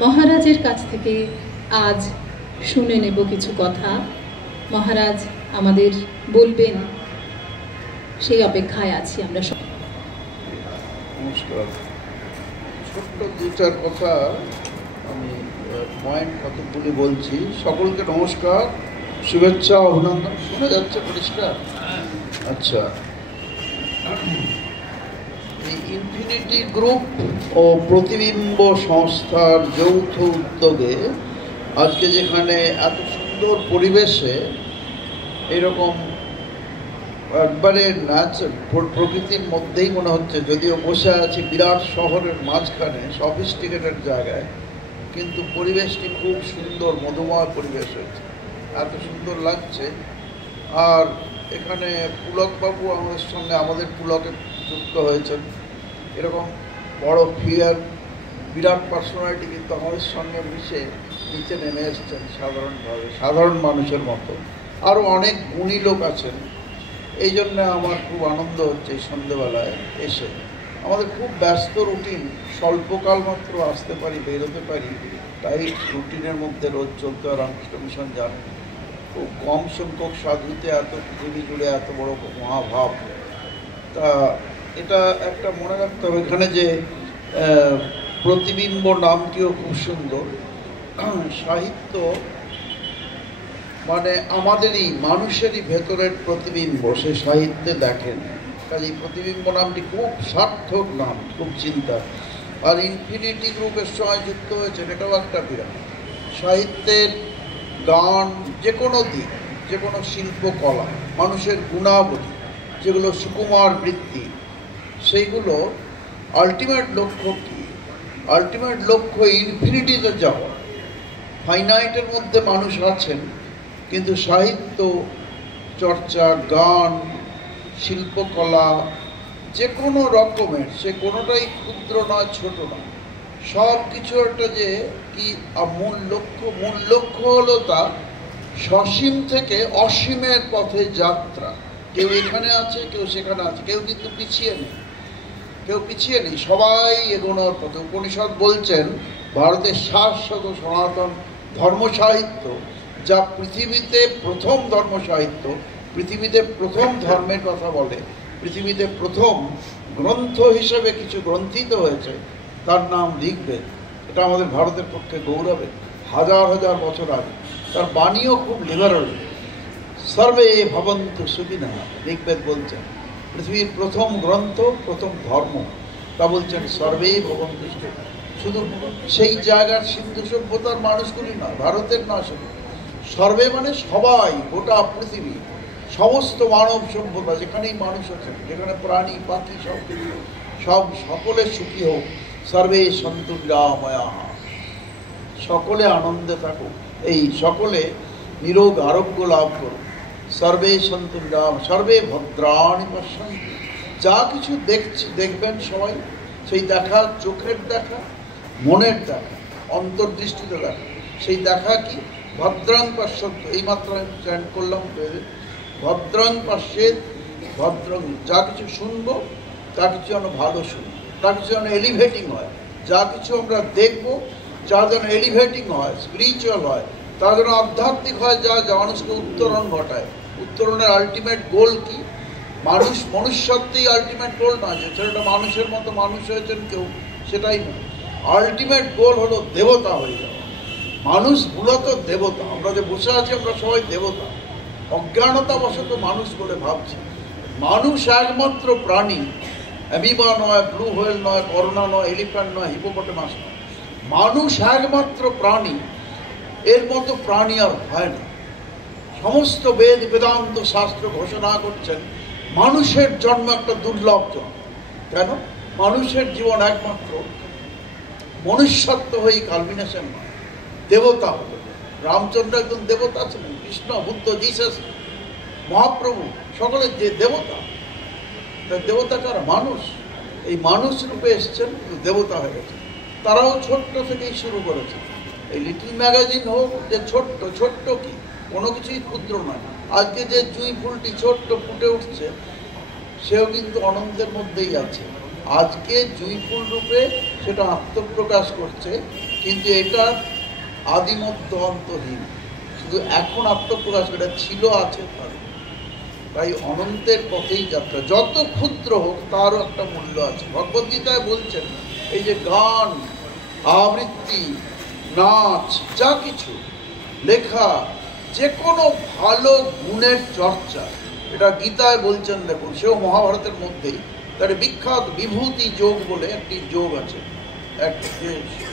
মহারাজের কাছ থেকে আজ শুনে নেব কিছু কথা। মহারাজ আমাদের বলবেন, সেই অপেক্ষায় আছি আমরা সব। নমস্কার। ছোট্ট দু চার কথা আমি পয়েন্ট কতগুলি বলছি। সকলকে নমস্কার, শুভেচ্ছা, অভিনন্দন। শোনা যাচ্ছে পরিষ্কার? আচ্ছা, এই ইনফিনিটি গ্রুপ ও প্রতিবিম্ব সংস্থার যৌথ উদ্যোগে আজকে যেখানে এত সুন্দর পরিবেশে এরকম একবারে প্রকৃতির মধ্যেই মনে হচ্ছে, যদিও বসে আছি বিরাট শহরের মাঝখানে সফিস্টিকেটেড জায়গায়, কিন্তু পরিবেশটি খুব সুন্দর, মধুময় পরিবেশ হয়েছে, এত সুন্দর লাগছে। আর এখানে পুলকবাবু আমাদের সঙ্গে, আমাদের পুলকে যুক্ত হয়েছেন। এরকম বড় ফিগার, বিরাট পার্সোনালিটি কিন্তু আমাদের সঙ্গে মিশে নিচে নেমে এসছেন সাধারণভাবে, সাধারণ মানুষের মতো। আরও অনেক গুণী লোক আছেন। এই জন্য আমার খুব আনন্দ হচ্ছে এই সন্ধ্যেবেলায় এসে। আমাদের খুব ব্যস্ত রুটিন, স্বল্পকাল মাত্র আসতে পারি, বেরোতে পারি, তাই রুটিনের মধ্যে রোজ চলতে হয়। রামকৃষ্ণ মিশন জানেন, খুব কম সংখ্যক সাধুতে এত পৃথিবী জুড়ে এত বড় মহাভাব। তা এটা একটা মনে রাখতে হবে। এখানে যে প্রতিবিম্ব নামটিও খুব সুন্দর। সাহিত্য মানে আমাদেরই, মানুষেরই ভেতরের প্রতিবিম্ব সে সাহিত্যে দেখেন। কাজে প্রতিবিম্ব নামটি খুব সার্থক নাম, খুব চিন্তা। আর ইনফিনিটি গ্রুপের সঙ্গে যুক্ত হয়েছে, এটাও একটা বিরাট। সাহিত্যের, গান, যে কোনো দিক, যে কোনো শিল্পকলা, মানুষের গুণাবলী, যেগুলো সুকুমার বৃত্তি, সেইগুলো আলটিমেট লক্ষ্য কী? আলটিমেট লক্ষ্য ইনফিনিটিতে যাওয়া। ফাইনাইটের মধ্যে মানুষ আছেন, কিন্তু সাহিত্য চর্চা, গান, শিল্পকলা, যে কোনো রকমের, সে কোনোটাই ক্ষুদ্র নয়, ছোট নয়, সব কিছু একটা যে কি মূল লক্ষ্য হলো তা সসীম থেকে অসীমের পথে যাত্রা। কেউ এখানে আছে, কেউ সেখানে আছে, কেউ কিন্তু পিছিয়ে নেই, সবাই এগোনোর পথে। উপনিষদ বলছেন ভারতের শাশ্বত সনাতন ধর্ম সাহিত্য, যা পৃথিবীতে প্রথম ধর্ম সাহিত্য, পৃথিবীতে প্রথম ধর্মের কথা বলে, পৃথিবীতে প্রথম গ্রন্থ হিসেবে কিছু গ্রন্থিত হয়েছে, তার নাম ঋগ্বেদ। এটা আমাদের ভারতের পক্ষে গৌরবের। হাজার হাজার বছর আগে। তার বাণীও খুব লিবারাল। সর্বে ভবন্তু সুখিনঃ, ঋগ্বেদ বলছেন। পৃথিবীর প্রথম গ্রন্থ, প্রথম ধর্ম, তা বলছেন সর্বে ভবন্তু সুখিনঃ। শুধু সেই জায়গার সিন্ধু সভ্যতার মানুষগুলি নয়, ভারতের নয়, শুধু সর্বে মানে সবাই, গোটা পৃথিবী, সমস্ত মানব সভ্যতা, যেখানেই মানুষ আছেন, যেখানে প্রাণী পাখি, সব কিছু, সকলে সুখী হোক। সর্বে সন্তু নিরাময়াঃ, সকলে আনন্দে থাকুক, এই সকলে নিরোগ আরোগ্য লাভ করুক। সর্বে সন্তু নিরাময়াঃ, সর্বে ভদ্রাণি পশ্যন্তু। যা কিছু দেখবেন সবাই, সেই দেখা, চোখের দেখা, মনের দেখা, অন্তর্দৃষ্টিতে দেখা, সেই দেখা কি? ভদ্রাং পশ্যন্তু। এইমাত্র আমি চ্যান্ট করলাম, ভদ্রাং পশ্যেৎ ভদ্রং। যা কিছু শুনবো তা কিছু যেন ভালো শুনবো, তা কিছু যেন এলিভেটিং হয়। যা কিছু আমরা দেখবো যা যেন এলিভেটিং হয়, স্পিরিচুয়াল হয়, তা যেন আধ্যাত্মিক হয়, যা মানুষকে উত্তরণ ঘটায়। উত্তরণের আলটিমেট গোল কি? মনুষ্যত্বই আলটিমেট গোল নয়, যে ছেলেটা মানুষের মতো মানুষ হয়েছেন কেউ, সেটাই নয়। আলটিমেট গোল হলো দেবতা হয়ে যাওয়া। মানুষ মূলত দেবতা। আমরা যে বসে আছি, আমরা সবাই দেবতা। অজ্ঞানতাবশত মানুষ বলে ভাবছি। মানুষ একমাত্র প্রাণী, অ্যামিবা নয়, ব্লু হোয়েল নয়, করোনা নয়, এলিফ্যান্ট নয়, হিপোপটেমাস নয়। মানুষ একমাত্র প্রাণী, এর মতো প্রাণী আর হয় না। সমস্ত বেদান্ত শাস্ত্র ঘোষণা করছেন মানুষের জন্ম একটা দুর্লভ জন্ম। কেন? মানুষের জীবন একমাত্র মনুষ্যত্ব হয়ে কালমিনেশন নয়, দেবতা হলো। রামচন্দ্র একজন দেবতা ছিলেন, কৃষ্ণ, বুদ্ধ, জিসাস, মহাপ্রভু, সকলে যে দেবতা। দেবতা কারা? মানুষ। এই মানুষ রূপে এসছেন, দেবতা হয়ে গেছে। তারাও ছোট্ট থেকেই শুরু করেছে। এই লিটল ম্যাগাজিন হোক, যে ছোট্ট কি, কোনো কিছুই ক্ষুদ্র নয়। আজকে যে জুঁই ফুলটি ছোট্ট ফুটে উঠছে, সেও কিন্তু অনন্তের মধ্যেই আছে। আজকে জুঁইফুল রূপে সেটা আত্মপ্রকাশ করছে, কিন্তু এটা আদিমধ্য অন্তহীন, শুধু এখন আত্মপ্রকাশ এটা ছিল, আছে, তাই অনন্তের পথেই যাত্রা, যত ক্ষুদ্র হোক তারও একটা মূল্য আছে। ভগবদ্গীতায় বলছেন এই যে গান, আবৃত্তি, নাচ, যা কিছু লেখা, যে কোনো ভালো গুণের চর্চা, এটা গীতায় বলছেন। দেখুন, সেও মহাভারতের মধ্যেই তার বিখ্যাত বিভূতি যোগ বলে একটি যোগ আছে,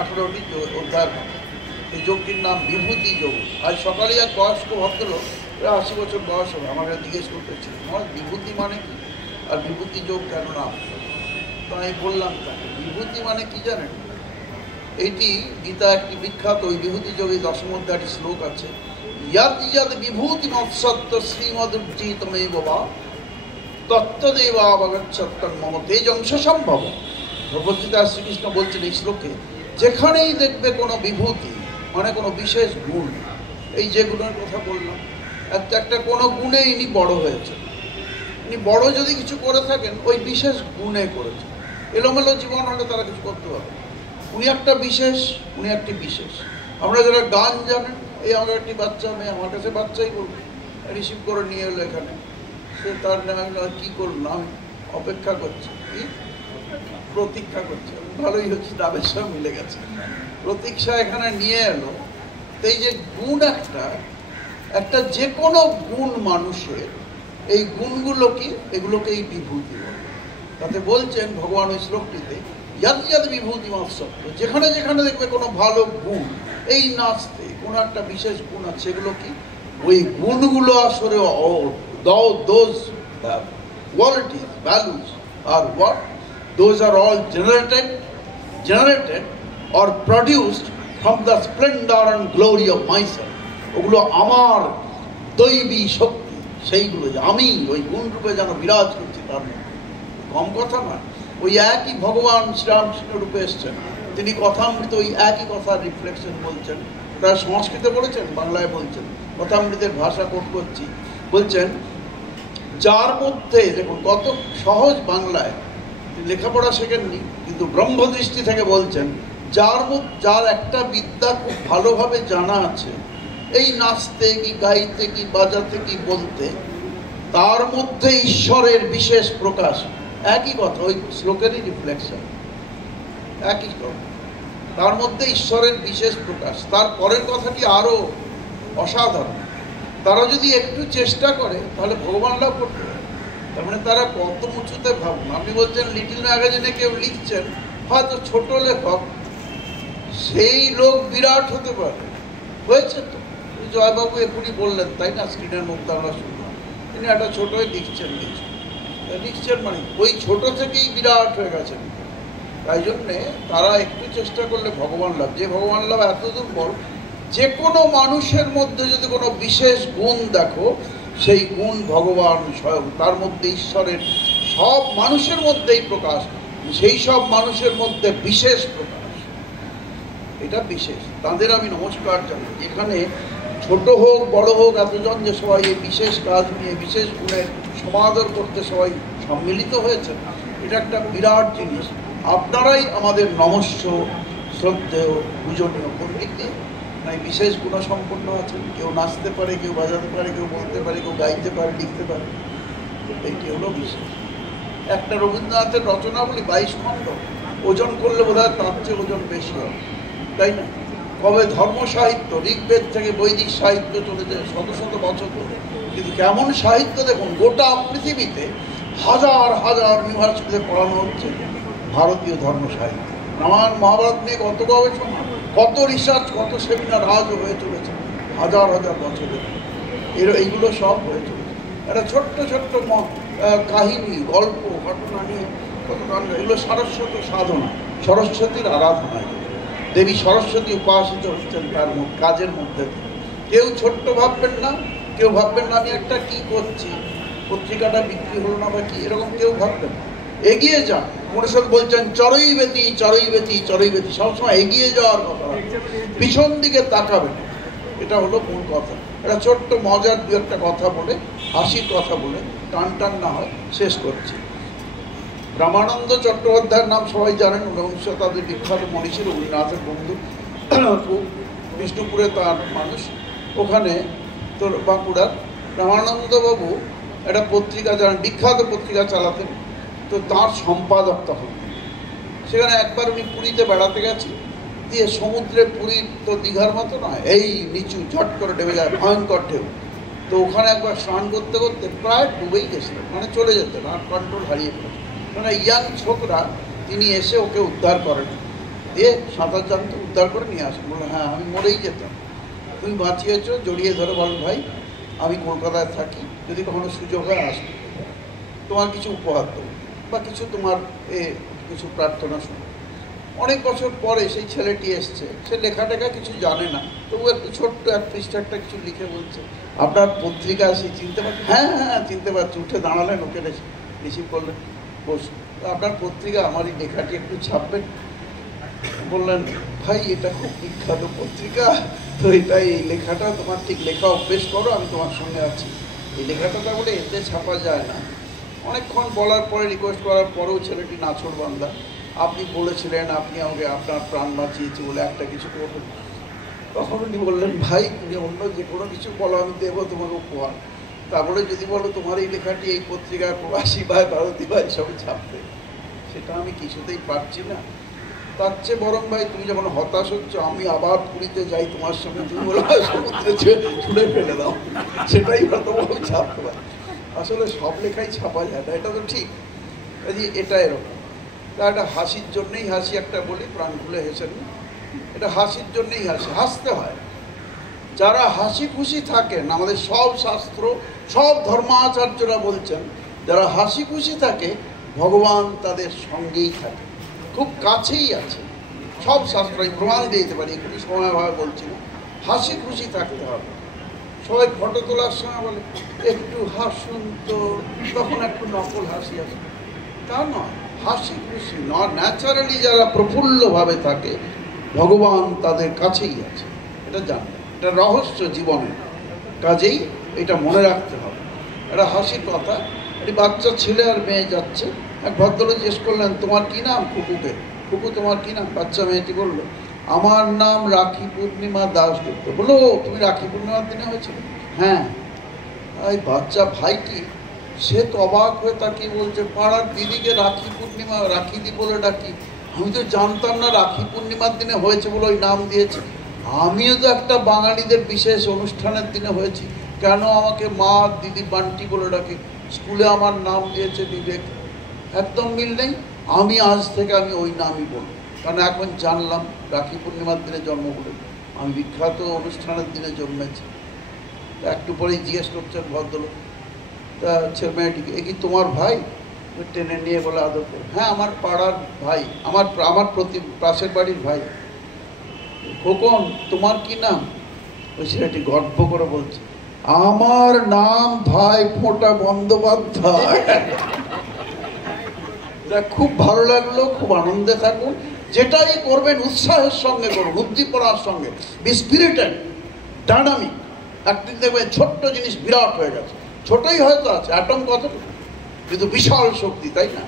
18টি অধ্যায়, এই যোগটির নাম বিভূতি যোগ। আজ সকালে এক বয়স্ক ভদ্রলোক, 80 বছর বয়স হবে, আমাকে জিজ্ঞেস করতেছিল আমার বিভূতি মানে কি, আর বিভূতি যোগ কেন নাম? তো আমি বললাম তাকে, বিভূতি মানে কি জানেন? এইটি গীতা একটি বিখ্যাত, ওই বিভূতি যোগে 10ম অধ্যায়টি শ্লোক আছে, ইয়াদ ইয়াদ বিভূতি মৎসত্ব শ্রীমদুজ্জিতমেব বা তত্ত্বদেবাবগচ্ছত্তং মম তেজংশ সম্ভব। ভগবদ্গীতা শ্রীকৃষ্ণ বলছেন এই শ্লোকে, যেখানেই দেখবে কোনো বিভূতি মানে কোনো বিশেষ গুণ, এই যে গুণের কথা বললাম, একটা কোনো গুণে ইনি বড় হয়েছে, ইনি বড় যদি কিছু করে থাকেন ওই বিশেষ গুণে করেছেন। এলোমেলো জীবন হলে তারা কিছু করতে পারে, উনি একটা বিশেষ, উনি একটি বিশেষ। আমরা যারা গান জানেন, এই আমার একটি বাচ্চা মেয়ে, আমার কাছে বাচ্চাই বলবো, রিসিভ করে নিয়ে এলো এখানে, সে তার কী করলো, আমি অপেক্ষা করছি, কি প্রতীক্ষা করছে, ভালোই হচ্ছে, দাবের সঙ্গে মিলে গেছে, প্রতীক্ষা এখানে নিয়ে এলো। তো এই যে গুণ, একটা যে কোনো গুণ মানুষের, এই গুণগুলো কি, এগুলোকে এই বিভূতি বলে। তাতে বলছেন ভগবান ওই শ্লোকটিতে, ইয়াদ ইয়াদ বিভূতি মৎসত্ব, যেখানে যেখানে দেখবে কোনো ভালো গুণ, এই নাচতে কোনো একটা বিশেষ গুণ আছে, এগুলো কি, ওই গুণগুলো আসলে those qualities, values are what? Those are all generated or produced from the splendor and glory of myself. ওগুলো আমার দৈবী শক্তি, সেইগুলো যে আমি ওই গুণ রূপে যেন বিরাজ করছি, তার কম কথা না। ওই একই ভগবান শ্রীরামকৃষ্ণ রূপে এসছেন, তিনি কথামৃত ওই একই কথার রিফ্লেকশন বলছেন। তারা সংস্কৃতে বলেছেন, বাংলায় বলছেন, কথামৃতের ভাষা কোট করছি, বলছেন যার মধ্যে, দেখুন কত সহজ বাংলায়, লেখাপড়া শেখেননি কিন্তু ব্রহ্মদৃষ্টি থেকে বলছেন, যার একটা বিদ্যা খুব ভালোভাবে জানা আছে, এই নাচতে কি গাইতে কি বাজাতে কি বলতে, তার মধ্যে ঈশ্বরের বিশেষ প্রকাশ। একই কথা, ওই শ্লোকেরই রিফ্লেকশন, একই কথা, তার মধ্যে ঈশ্বরের বিশেষ প্রকাশ। তার পরের কথাটি আরো অসাধারণ, তারা যদি একটু চেষ্টা করে তাহলে ভগবান লাভ করতে পারে। তার মানে তারা কত উঁচুতে ভাবুন। আপনি বলছেন লিটিল ম্যাগাজিনে কেউ লিখছেন, হয়তো ছোট লেখক, সেই লোক বিরাট হতে পারে, হয়েছে তো। জয়বাবু এখনই বললেন, তাই না, স্ক্রিনের মুখটা আমরা শুনলাম, তিনি একটা ছোটই লিখছেন, মানে ওই ছোট থেকেই বিরাট হয়ে গেছেন। তাই জন্যে তারা একটু চেষ্টা করলে ভগবান লাভ, যে ভগবান লাভ এত দুর্বল, যে কোনো মানুষের মধ্যে যদি কোনো বিশেষ গুণ দেখো, সেই গুণ ভগবান স্বয়ং, তার মধ্যে ঈশ্বরের, সব মানুষের মধ্যেই প্রকাশ, সেই সব মানুষের মধ্যে বিশেষ প্রকাশ, এটা বিশেষ। তাদের আমি নমস্কার জানাই। এখানে ছোট হোক বড় হোক, এতজন যে সবাই এই বিশেষ কাজ নিয়ে, বিশেষ গুণের সমাদর করতে সবাই সম্মিলিত হয়েছে, এটা একটা বিরাট জিনিস। আপনারাই আমাদের নমস্য, শ্রদ্ধেয়, পূজনীয় প্রত্যেকে মানে বিশেষ গুণসম্পন্ন আছেন। কেউ নাচতে পারে, কেউ বাজাতে পারে, কেউ বলতে পারে, কেউ গাইতে পারে, লিখতে পারে, এটি হলো বিশেষ। একটা রবীন্দ্রনাথের রচনাবলী 22 খণ্ড, ওজন করলে বোধহয় তার চেয়ে ওজন বেশি হবে, তাই না? কবে ধর্ম সাহিত্য, ঋগ্বেদ থেকে বৈদিক সাহিত্য চলেছে শত শত বছর ধরে, কিন্তু কেমন সাহিত্য দেখুন, গোটা পৃথিবীতে হাজার হাজার ইউনিভার্সিটিতে পড়ানো হচ্ছে ভারতীয় ধর্ম সাহিত্য। রামায়ণ মহাভারত নিয়ে কত গবেষণা, কত রিসার্চ, কত সেমিনার আজও হয়ে চলেছে হাজার হাজার বছরে। এইগুলো সব হয়ে চলেছে একটা ছোট্ট ছোট্ট কাহিনী, গল্প, ঘটনা নিয়ে কত কাণ্ড। এগুলো সারস্বত সাধনা, সরস্বতীর আরাধনায় দেবী সরস্বতী উপাসিত হচ্ছেন তার কাজের মধ্যে। কেউ ছোট্ট ভাববেন না, কেউ ভাববেন না আমি একটা কি করছি, পত্রিকাটা বিক্রি হলো না বা কি, এরকম কেউ ভাববেন না। এগিয়ে যান। পরিষদ বলছেন চরই বেতি চরই বেতি চরই বেতি, সবসময় এগিয়ে যাওয়ার কথা, পিছন দিকে তাকাবেন, এটা হলো মূল কথা। একটা ছোট্ট মজার দু একটা কথা বলে, হাসির কথা বলে, টান টান না হয় শেষ করছি। রামানন্দ চট্টোপাধ্যায়ের নাম সবাই জানেন, ঊনবিংশ শতাব্দীর বিখ্যাত মনীষী, রবীন্দ্রনাথের বন্ধু, খুব বিষ্ণুপুরে তার মানুষ। ওখানে তোর বাঁকুড়ার রামানন্দবাবু একটা পত্রিকা জানেন, বিখ্যাত পত্রিকা চালাতেন, তো তার সম্পাদক তখন। সেখানে একবার উনি পুরীতে বেড়াতে গেছে, দিয়ে সমুদ্রে, পুরী তো দীঘার মতো নয়, এই নিচু ঝট করে ডেবে যায়, ভয়ঙ্কর ঢেউ। তো ওখানে একবার স্নান করতে করতে প্রায় ডুবেই গেছিল, মানে চলে যেতেন, আর কন্ট্রোল হারিয়ে ফেলেছে। মানে ইয়াং ছোকরা, তিনি এসে ওকে উদ্ধার করেন, দিয়ে সাঁতার জানতে উদ্ধার করে নিয়ে আসেন। বললো হ্যাঁ আমি মরেই যেতাম, তুমি বাঁচিয়েছ, জড়িয়ে ধরে বলেন ভাই আমি কলকাতায় থাকি, যদি কখনো সুযোগ হয় আসবে, তোমার কিছু উপহার দেবো বা কিছু তোমার কিছু প্রার্থনা শুনো। অনেক বছর পরে সেই ছেলেটি এসছে, সে লেখা টেখা কিছু জানে না, তবু একটু ছোট্ট এক পৃষ্ঠাটা কিছু লিখে বলছে, আপনার পত্রিকা সে চিনতে পারছে? হ্যাঁ হ্যাঁ চিনতে পারছি। উঠে দাঁড়ালেন, ওকে রিসিভ করলেন, বসুন, আপনার পত্রিকা আমার এই লেখাটি একটু ছাপবেন। বললেন ভাই এটা খুব বিখ্যাত পত্রিকা, তো এটা এই লেখাটা তোমার ঠিক লেখা অভ্যেস করো, আমি তোমার সঙ্গে আছি। এই লেখাটা তা বলে এতে ছাপা যায় না। অনেকক্ষণ বলার পরে, রিকোয়েস্ট করার পরেও ছেলেটি নাছোড়বান্দা, আপনি বলেছিলেন আপনি আমাকে আপনার প্রাণ বাঁচিয়েছে বলে একটা কিছু করবেন। তখন উনি বললেন ভাই তুমি অন্য যে কোনো কিছু বলো, আমি দেবো তোমাকে উপহার, তারপরে যদি বলো তোমার এই লেখাটি এই পত্রিকায় প্রবাসী ভাই, ভারতী ভাই সবই ছাপতে, সেটা আমি কিছুতেই পারছি না। তার চেয়ে বরং ভাই তুমি যখন হতাশ হচ্ছ, আমি আবার পুরীতে যাই তোমার সঙ্গে, তুমি বলো সমুদ্রে ছুঁড়ে ফেলে দাও, সেটাই হয়তো আমি ছাপতে পারি। আসলে সব লেখাই ছাপা যায় না, এটা তো ঠিক। এটা এরকম, তা এটা হাসির জন্যেই হাসি, একটা বলি প্রাণ খুলে হেসেন, এটা হাসির জন্যেই হাসি, হাসতে হয়। যারা হাসি খুশি থাকেন, আমাদের সব শাস্ত্র, সব ধর্মাচার্যরা বলছেন, যারা হাসি খুশি থাকে ভগবান তাদের সঙ্গেই থাকে, খুব কাছেই আছে। সব শাস্ত্র আমি প্রমাণ দিয়ে দিতে পারি, একটু সময়ভাবে বলছি না, হাসি খুশি থাকতে হবে। সবাই ফটো তোলার সময় বলে একটু হাসুন তো, তখন একটু নকল হাসি আসে, তা নয়, হাসি খুশি ন্যাচারালি যারা প্রফুল্লভাবে থাকে ভগবান তাদের কাছেই আছে, এটা জানবে, এটা রহস্য জীবনের। কাজেই এটা মনে রাখতে হবে। এটা হাসির কথা, একটি বাচ্চা ছেলে আর মেয়ে যাচ্ছে, এক ভদ্রলোক জিজ্ঞেস করলেন তোমার কী নাম? খুকুকে। খুকু তোমার কী নাম? বাচ্চা মেয়েটি বলল আমার নাম রাখি পূর্ণিমা দাশগুপ্ত। বলো তুমি রাখি পূর্ণিমার দিনে হয়েছিল? হ্যাঁ। এই বাচ্চা ভাইটি, সে তো অবাক হয়ে তাকিয়ে বলছে পাড়ার দিদিকে রাখি পূর্ণিমা, রাখিদি বলে ডাকি, আমি তো জানতাম না রাখি পূর্ণিমার দিনে হয়েছে বলে ওই নাম দিয়েছে। আমিও তো একটা বাঙালিদের বিশেষ অনুষ্ঠানের দিনে হয়েছি, কেন আমাকে মা দিদি বান্টি বলে ডাকে? স্কুলে আমার নাম দিয়েছে বিবেক। একদম মিল নেই। আমি আজ থেকে আমি ওই নামই বলব, কারণ এখন জানলাম রাখি পূর্ণিমার দিনে জন্ম বলে, আমি বিখ্যাত অনুষ্ঠানের দিনে জন্মেছি। একটু পরেই জিজ্ঞেস করছেন ভদ্রলোক তা ছেলে মেয়েটিকে, এ কি তোমার ভাই? টেনে নিয়ে বলে আদর করে, হ্যাঁ আমার পাড়ার ভাই, আমার প্রতি পাশের বাড়ির ভাই। খোকন তোমার কি নাম? ওই ছেলেটি গর্ব করে বলছে আমার নাম ভাই ফোঁটা বন্দ্যোপাধ্যায়। খুব ভালো লাগলো, খুব আনন্দে থাকুন, যেটাই করবেন উৎসাহের সঙ্গে করুন, উদ্দীপনার সঙ্গে, বি স্পিরিটেড, ডাইনামিক। একদিন দেখবেন ছোট্ট জিনিস বিরাট হয়ে গেছে, ছোটই হয়তো আছে, অ্যাটম কত, কিন্তু বিশাল শক্তি, তাই না?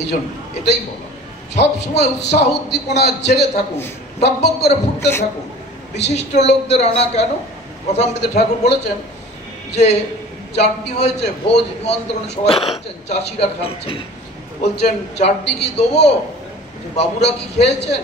এই জন্য এটাই বলা, সবসময় উৎসাহ উদ্দীপনা জেগে থাকুন, টকবক করে ফুটতে থাকুন। বিশিষ্ট লোকদের আনা কেন? কথামৃতে ঠাকুর বলেছেন যে চাটনি হয়েছে, ভোজ নিমন্ত্রণে সবাই খাচ্ছেন, চাষিরা খাচ্ছেন, বলছেন চাটনি কি দেবো? বাবুরা কি খেয়েছেন?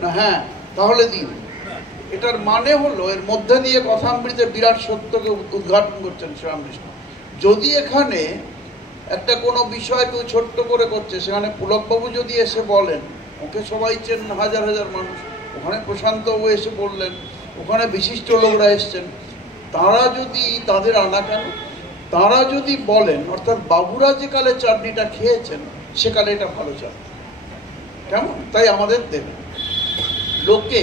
না হ্যাঁ তাহলে দিন। এটার মানে হলো এর মধ্যে দিয়ে কথামৃতে বিরাট সত্যকে উদ্ঘাটন করছেন শ্রীরামকৃষ্ণ। যদি এখানে একটা কোনো বিষয় কেউ ছোট্ট করে করছে, সেখানে পুলকবাবু যদি এসে বলেন, ওকে সবাই চেন হাজার হাজার মানুষ, ওখানে প্রশান্তবাবু এসে বললেন, ওখানে বিশিষ্ট লোকরা এসছেন, তারা যদি তাদের আনা কেন, তারা যদি বলেন, অর্থাৎ বাবুরা যে কালে চাটনিটা খেয়েছেন সেকালে এটা ভালো চাটনি, কেমন? তাই আমাদের দেবেন। লোকে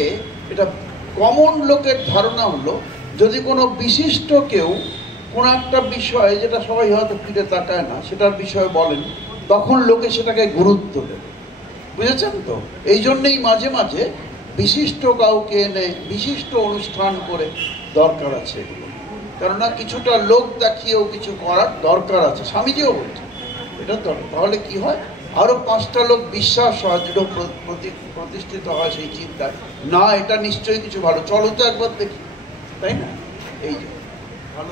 এটা কমন লোকের ধারণা হলো, যদি কোনো বিশিষ্ট কেউ কোনো একটা বিষয় যেটা সবাই হয়তো ফিরে তাকায় না সেটার বিষয়ে বলেন, তখন লোকে সেটাকে গুরুত্ব দেবে, বুঝেছেন তো? এই জন্যেই মাঝে মাঝে বিশিষ্ট কাউকে এনে বিশিষ্ট অনুষ্ঠান করে দরকার আছে এগুলো, কেননা কিছুটা লোক দেখিয়েও কিছু করার দরকার আছে। স্বামীজিও বলছে এটা দরকার, তাহলে কি হয়, আরও 5টা লোক বিশ্বাস হয়, দৃঢ় প্রতিষ্ঠিত হয় সেই চিন্তায়, না এটা নিশ্চয়ই কিছু ভালো, চলো তো একবার দেখি, তাই না? এই ভালো।